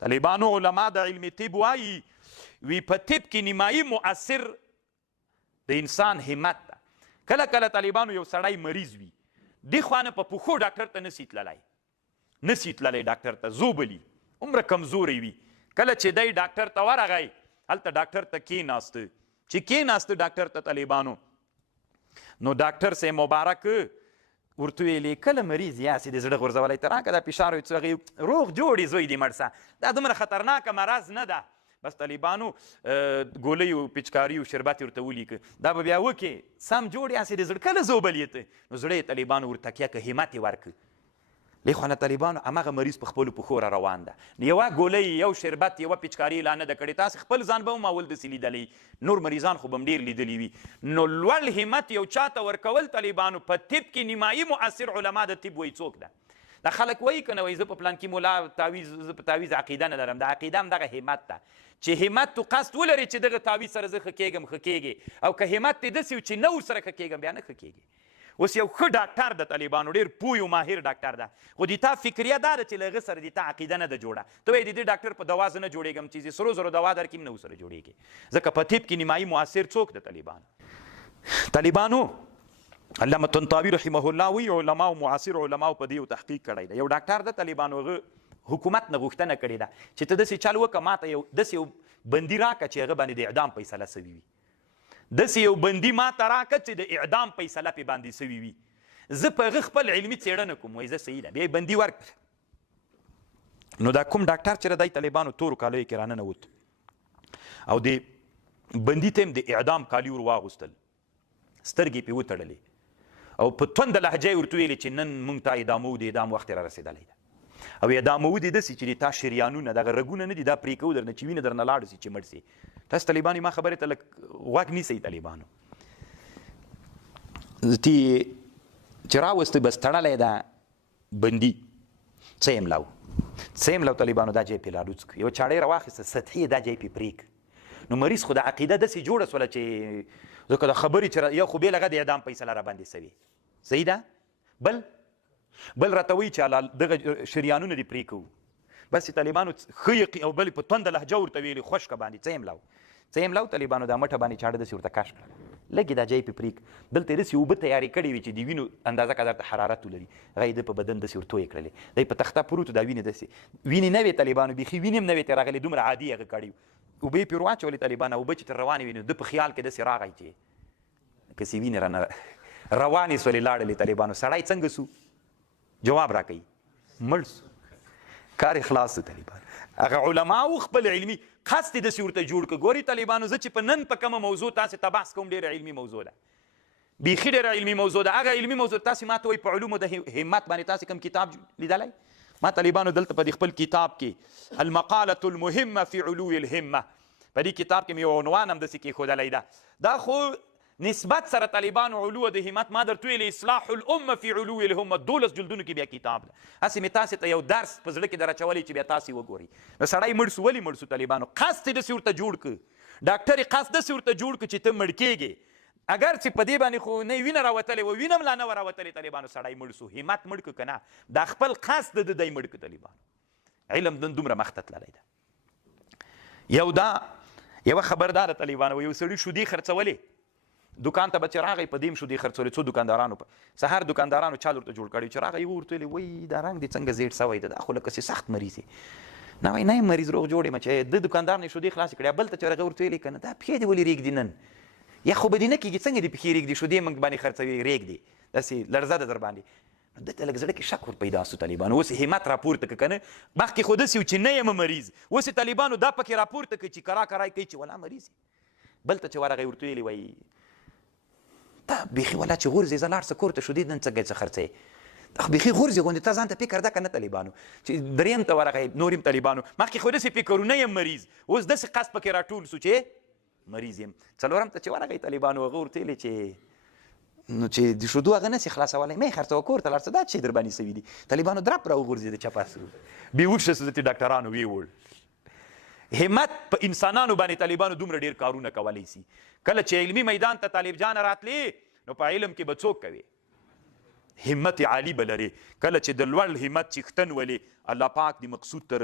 طالبانو علما د علم طب وایي وی په طب کې نیمایي مؤثر د انسان همت ده. کله کله طالبانو یو سړی مریض وي دې خوا نه په پښو ډاکټر ته نسي تللی ډاکټر ته زوبلي عمره کمزوری وي. کله چې دی ډاکټر ته ورغی هلته ډاکټر ته کېناسته چې کېناسته ډاکټر ته طالبانو نو ډاکټر صاحب مبارک ورته ویلې کله مریض یاسې د زړه غورځولی ته راکړه دا فشار وي څه هغې روغ جوړې زوی دې مړ سه دا دومره خطرناکه مرض نه ده. بس طالبانو ګولۍ او پچکاري او شربت ورته ولیکه دا به بیا وکې سم جوړ یاسې د زړه کله زوبل یې ته نو زړه یې طالبانو ور تکیه که همت یې ورکړه. لی خو نه طالبانو همغه مریض په خپلو پښو را روان ده. یوه ګولۍ یو شربت یوه پچکاري لا نه ده کړې تاسې خپل ځان به هم اول داسې لیدلی نور مریضان خو به هم ډېر لیدلي وي. نو لوړ همت یو چاته ورکول طالبانو په طب کې نیمایي مؤثر علما د طب وایي څوک ده. دا خلک وایي که نه وایي زه په پلان کې مولا زه په تعویض عقیده نه لرم. د عقیده هم دغه همت ده چې همت تو قصد ولري چې دغه تعویض سره زه ښه کېږم او که همت دې داسې و چې نه ورسره ښه کېږم بیا نه ښه کېږي. اوس یو ښه ډاکټر د طالبانو ډېر پوه او ماهر ډاکټر ده خو د تا فکریه دا ده چې له هغه سره د تا عقیده نه ده جوړه. ته وایې د دې ډاکټر په دوا زه نه جوړېږم چې زه سرو زرو دوا درکړم نه ورسره جوړېږي ځکه په طب کې نیمایي مؤثر څوک د طالبانو علامه طنطاوي رحمه الله وی علماو معاصر علماو په دې تحقیق کړی ده. یو ډاکټر د طالبانو هغه حکومت نه غوښتنه کړې ده چې ته داسې چل وکړه ماته یو داسې یو بندي راکړه چې هغه باندې د اعدام فیصله سوي وي. داسې یو بندي ماته راکړه چې د اعدام فیصله پې باندې سوي وي. زه په هغه خپل علمي څېړنه کوم وایي زه صحیح ده بیا یې بندي ورکړه. نو دا کوم ډاکټر چې دی طالبانو تورو کالیو کې راننوت او د بندي ته هم د اعدام کالي ور واغوستل سترګې پې وتړلې او په تونده لهجه یې ورته ویلې چې نن موږ ته اعدامو د اعدام وخت را رسېدلی ده او اعدامو دې داسې چې د تا شریانونه دغه رګونه نه دي دا پرې کوو درنه چې وینه درنه لاړه سي چې مړ سي. تاسو طالبان ما خبرې ته لږ غوږ نیسئ. طالبانو چې راوسته بس تړلی ده بندي څه یې ملاو طالبانو دا ځای پې رالوڅ کړ یوه چاړۍ راواخیسته سطحي دا ځای پې پرې کړ. نو مریض خو د عقیده داسې جوړه سوله چې ځکه د خبرې چې یو خو بې لغه د اعدام فیصله را باندې سوي صحیح ده. بل راته وایي چې دغه شریانونه دې پرې کوو بس طالبانو ښه او بل په تونده لهجه ورته ویلې خوشکه باندې څه یې ملاو طالبانو دا مټه باندې چاړه داسې ورته کش کړه لږ دا ځای پې پرې کړه. دلته یې داسې اوبه تیارې کړې وي چې د وینو اندازه قدر ته حرارت ولري هغه یې د په بدن داسې ور تویې کړلې دی په تخته پروت دا وینې داسې وینې نه وې طالبانو بیخي وینې هم نه وې ترې راغلې دومره عادي هغه کړي اوبه یې پرې ور واچولې طالبان اوبه چې تر روانې وي نو ده په خیال کې داسې راغی چې کسې وینې رانه روانې سولې لاړلې طالبانو. سړی څنګه سو جواب راکوي مړ سو کار یې خلاص سو. طالبان هغه علماو خپل علمي قصد یې داسې ورته جوړ کړه. ګورې طالبانو زه چې په نن په کومه موضوع تاسې ته بحث کوم ډېره علمي موضوع ده بیخي ډېره علمي موضوع ده. هغه علمي موضوع تاسې ما ته وایي په علومو د همت باندې تاسې کوم کتاب لیدلی ما طالبانو دلته په دې خپل کتاب کې المقالة المهمة في علو الهمة په دې کتاب کې مې یو عنوان هم داسې کېښودلی ده دا خو نسبت سره طالبانو علو د همت ما درته ویلې اصلاح الامه فی علو الهمه 12 جلدونو کې بیا کتاب ده. هسې مې تاسې ته یو درس په زړه کې در اچولی چې بیا تاسې وګورئ. نو سړی مړ سو ولې مړ سو طالبانو قصد یې داسې ورته جوړ کړ ډاکټر یې قصد داسې ورته جوړ کړ چې ته مړ کېږې اگر چې په دې باندې خو نه وینه راوتلې وه وینه هم لا نه وه راوتلې طالبانو سړی مړ سو همت مړ کړ که نه دا خپل قصد د دی مړ کړ. طالبانو علم نن دومره مخته تللی ده. یو دا یوه خبر دا ده طالبانو یو سړي شودې خرڅولې دوکان ته به چې راغی په دې هم شودې خرڅولې څو دوکاندارانو په سهار دوکاندارانو چال ورته جوړ کړی چې راغی یې ورته ویلې وایي دا رنګ دې څنګه زیړ سوی ده دا خو لکه چې سخت مریض یې نه وایي نه یم مریض روغ جوړ یم چې د دوکاندار نه یې شودې خلاصې کړې بل ته چې هغه ورته ویلې که نه دا پښې دې ولې رېږدي نن یا خو به دې نه کېږي څنګه دې پښې رېږدي شودې موږ باندې خرڅوي رېږدي داسې لړزه ده در باندې دته لږ زړه کې شک ور پیدا سو. طالبانو اوس همت راپورته کړه که نه مخکې خو داسې و چې نه یم مریض اوس طالبانو دا پکې راپورته کړي چې کرا کرای کوي چې ولا مریض بل ته چې ورغی ورته ویلې وایي تا بیخي ولا چې غورځې زه لاړ څه کور ته شودې نن څنګه څه خرڅوې بیخي غورځې غوندې تا ځان ته فکر ده که نه طالبانو چې دریم ته ورغی نور یم طالبانو مخکې خو داسې فکرونه یم مریض اوس داسې قصد پکې راټول سو چې مریض یم. څلورم ته چې ورغی طالبانو هغه ورته ویلې چې نو چې د شودو هغه نسي خلاصولی مه یې خرڅوه کور ته لاړ څه دا څه در باندې سوي دي. طالبانو درپ راوغورځېده چپه سو بېهوشه سو د ډاکټرانو ویوړ. همت په انسانانو باندې طالبانو دومره ډېر کارونه کولی سي. کله چې علمي میدان ته طالب جان راتلې نو په علم کې به څوک کوي همت عالی به لرې. کله چې د لوړ همت څښتن ولې الله پاک د مقصود ته